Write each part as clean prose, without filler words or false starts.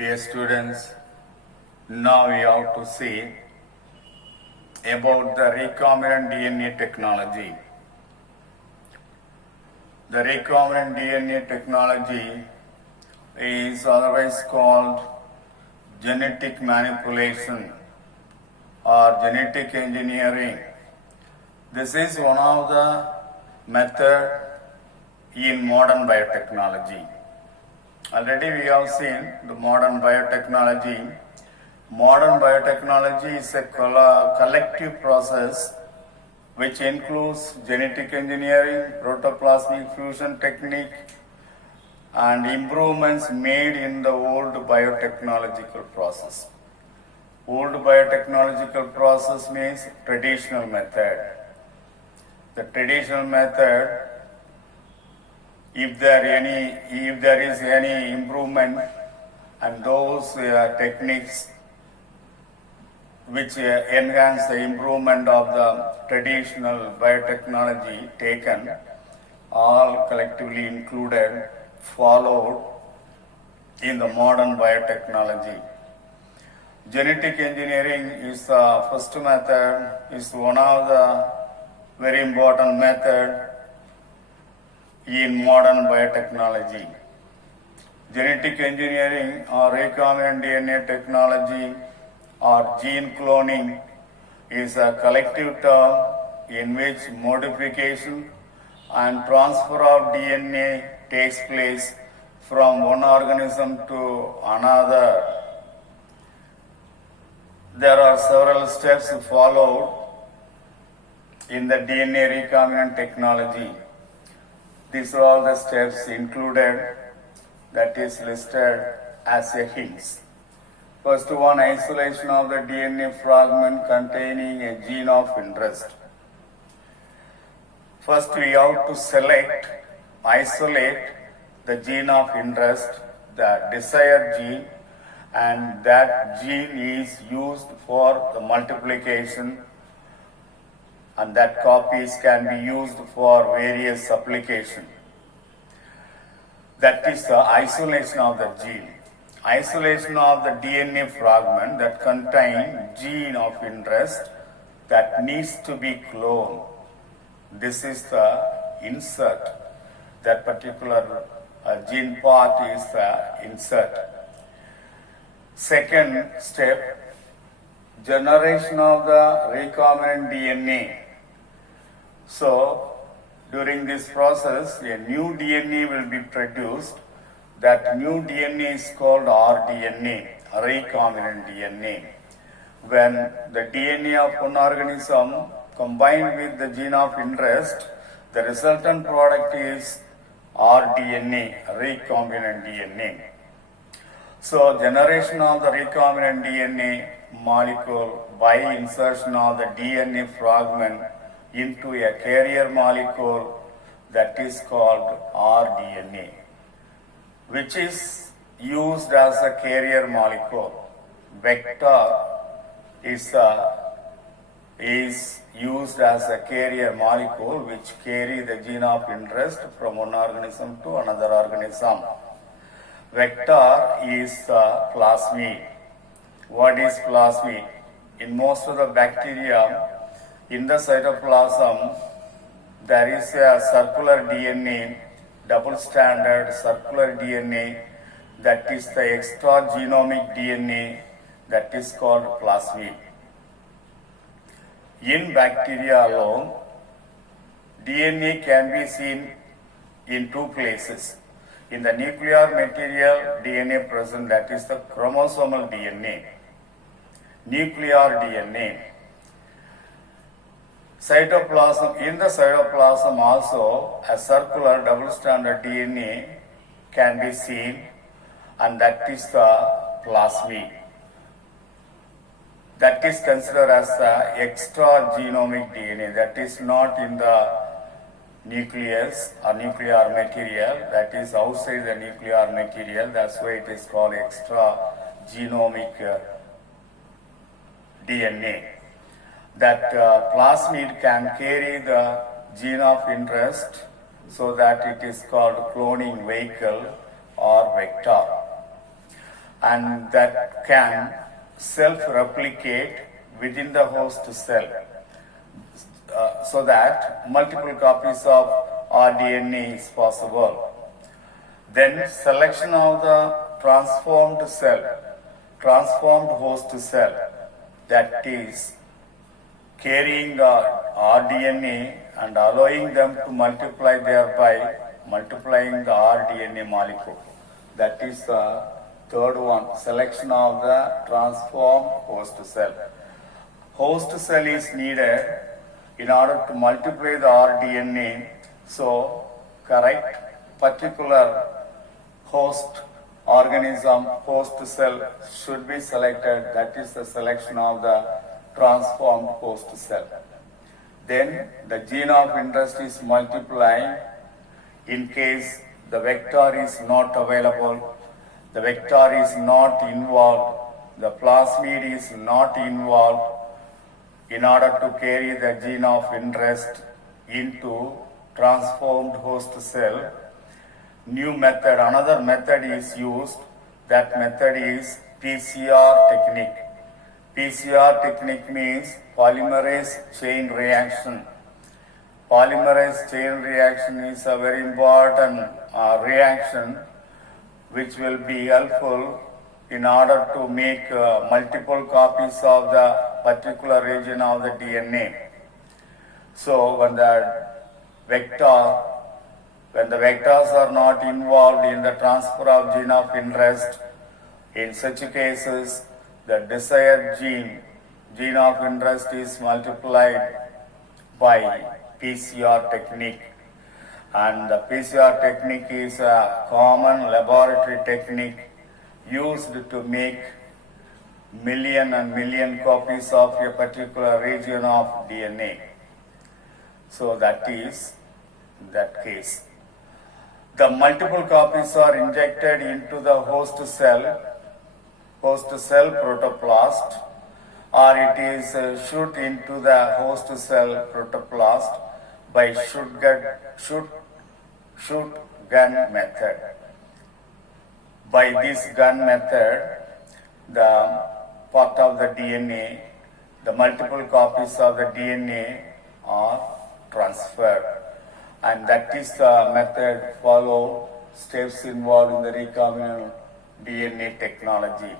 Dear students, now we have to see about the recombinant DNA technology. The recombinant DNA technology is otherwise called genetic manipulation or genetic engineering. This is one of the methods in modern biotechnology. Already we have seen the modern biotechnology. Modern biotechnology is a collective process which includes genetic engineering, protoplasmic fusion technique, and improvements made in the old biotechnological process. Old biotechnological process means traditional method. The traditional method, if there is any improvement, and those techniques which enhance the improvement of the traditional biotechnology taken, all collectively included, followed in the modern biotechnology. Genetic engineering is the first method, is one of the very important method in modern biotechnology. Genetic engineering or recombinant DNA technology or gene cloning is a collective term in which modification and transfer of DNA takes place from one organism to another. There are several steps followed in the DNA recombinant technology. These are all the steps included that is listed as a hints. First one, isolation of the DNA fragment containing a gene of interest. First we have to isolate the gene of interest, the desired gene, and that gene is used for the multiplication, and that copies can be used for various applications. That is the isolation of the gene. Isolation of the DNA fragment that contain gene of interest that needs to be cloned. This is the insert. That particular gene part is the insert. Second step, generation of the recombinant DNA. So, during this process, a new DNA will be produced. That new DNA is called rDNA, recombinant DNA. When the DNA of one organism combined with the gene of interest, the resultant product is rDNA, recombinant DNA. So, generation of the recombinant DNA molecule by insertion of the DNA fragment into a carrier molecule, that is called rDNA, which is used as a carrier molecule. Vector is used as a carrier molecule which carry the gene of interest from one organism to another organism. Vector is plasmid. What is plasmid? In most of the bacteria, in the cytoplasm, there is a circular DNA, double-stranded circular DNA, that is the extra genomic DNA, that is called plasmid. In bacteria alone, DNA can be seen in two places. In the nuclear material, DNA present, that is the chromosomal DNA, nuclear DNA. Cytoplasm, in the cytoplasm also, a circular double-stranded DNA can be seen, and that is the plasmid. That is considered as the extra genomic DNA, that is not in the nucleus or nuclear material, that is outside the nuclear material. That's why it is called extra genomic DNA. That plasmid can carry the gene of interest, so that it is called cloning vehicle or vector. and that can self-replicate within the host cell, so that multiple copies of rDNA is possible. Then selection of the transformed cell, transformed host cell, that is carrying rDNA and allowing them to multiply, thereby multiplying the rDNA molecule. That is the third one, selection of the transformed host cell. Host cell is needed in order to multiply the rDNA, so correct particular host organism, host cell should be selected. That is the selection of the transformed host cell. Then the gene of interest is multiplying. In case the vector is not available, the vector is not involved, the plasmid is not involved, in order to carry the gene of interest into transformed host cell, new method, another method is used. That method is PCR technique. PCR technique means polymerase chain reaction. Polymerase chain reaction is a very important reaction which will be helpful in order to make multiple copies of the particular region of the DNA. So when the vectors are not involved in the transfer of gene of interest, in such cases, the desired gene of interest is multiplied by PCR technique. And the PCR technique is a common laboratory technique used to make million and million copies of a particular region of DNA. So that is that case. The multiple copies are injected into the host cell protoplast, or it is shoot into the host cell protoplast by shoot gun method. By this gun method, the part of the DNA, the multiple copies of the DNA are transferred, and that is the method followed, steps involved in the recombinant DNA technology.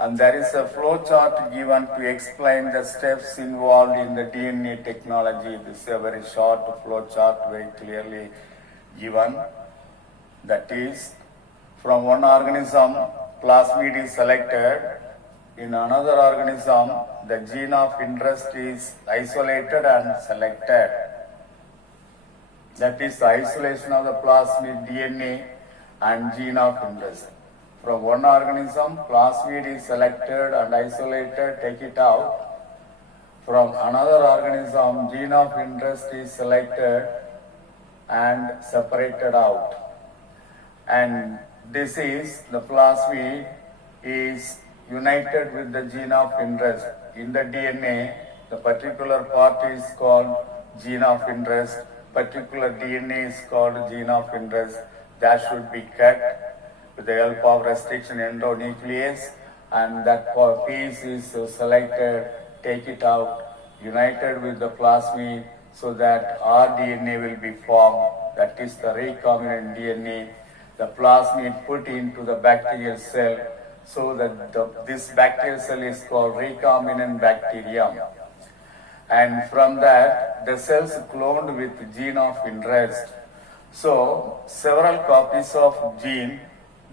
And there is a flow chart given to explain the steps involved in the DNA technology. This is a very short flow chart, very clearly given. That is, from one organism, plasmid is selected. In another organism, the gene of interest is isolated and selected. That is the isolation of the plasmid DNA and gene of interest. From one organism, plasmid is selected and isolated, take it out. From another organism, gene of interest is selected and separated out. And this is, the plasmid is united with the gene of interest. In the DNA, the particular part is called gene of interest, particular DNA is called gene of interest. That should be cut with the help of restriction endonuclease, and that piece is selected, take it out, united with the plasmid, so that rDNA will be formed. That is the recombinant DNA. The plasmid put into the bacterial cell, so that this bacterial cell is called recombinant bacterium. And from that, the cells cloned with gene of interest. So several copies of gene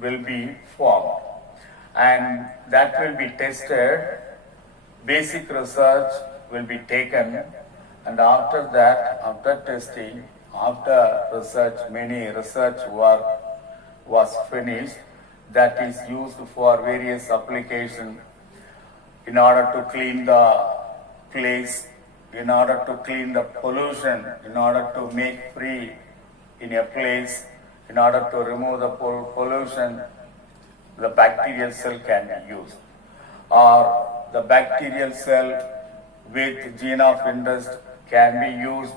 will be formed, and that will be tested. Basic research will be taken, and after that, after testing, after research, many research work was finished that is used for various applications in order to clean the place, in order to clean the pollution, in order to make free in a place, in order to remove the pollution, the bacterial cell can be used. Or the bacterial cell with gene of interest can be used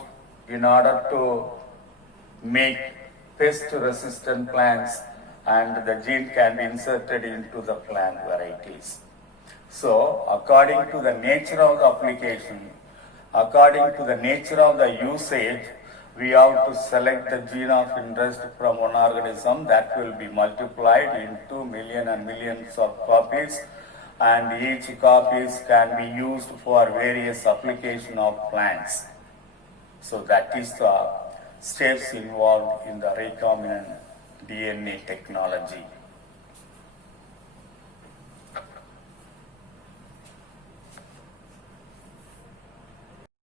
in order to make pest resistant plants, and the gene can be inserted into the plant varieties. So, according to the nature of the application, according to the nature of the usage, we have to select the gene of interest from one organism that will be multiplied into million and millions of copies, and each copies can be used for various application of plants. So that is the steps involved in the recombinant DNA technology.